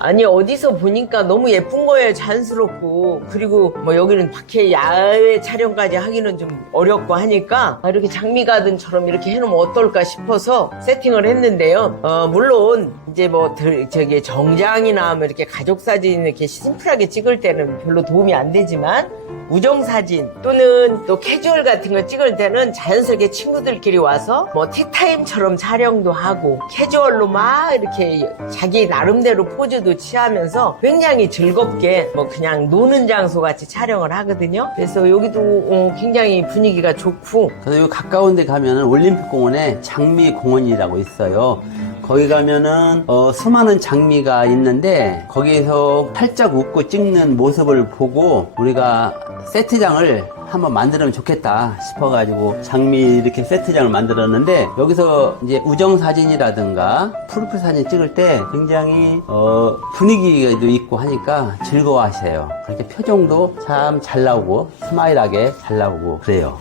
아니 어디서 보니까 너무 예쁜 거예요 자연스럽고. 그리고 뭐 여기는 밖에 야외 촬영까지 하기는 좀 어렵고 하니까 아, 이렇게 장미가든처럼 이렇게 해놓으면 어떨까 싶어서 세팅을 했는데요. 어, 물론 이제 뭐 들- 저기 정장이나 뭐 이렇게 가족 사진 이렇게 심플하게 찍을 때는 별로 도움이 안 되지만 우정 사진 또는 또 캐주얼 같은 거 찍을 때는 자연스럽게 친구들끼리 와서 뭐 티타임처럼 촬영도 하고 캐주얼로 막 이렇게 자기 나름대로 포즈도 취하면서 굉장히 즐겁게 뭐 그냥 노는 장소 같이 촬영을 하거든요. 그래서 여기도 어, 굉장히 분위기가 좋고 그래서 여기 가까운 데 가면은 올림픽공원에 장미공원이라고 있어요. 거기 가면은 어, 수많은 장미가 있는데 거기에서 활짝 웃고 찍는 모습을 보고 우리가 세트장을 한번 만들면 좋겠다 싶어가지고 장미 이렇게 세트장을 만들었는데 여기서 이제 우정 사진이라든가 프로필 사진 찍을 때 굉장히 어, 분위기도 있고 하니까 즐거워하세요. 그렇게 표정도 참 잘 나오고 스마일하게 잘 나오고 그래요.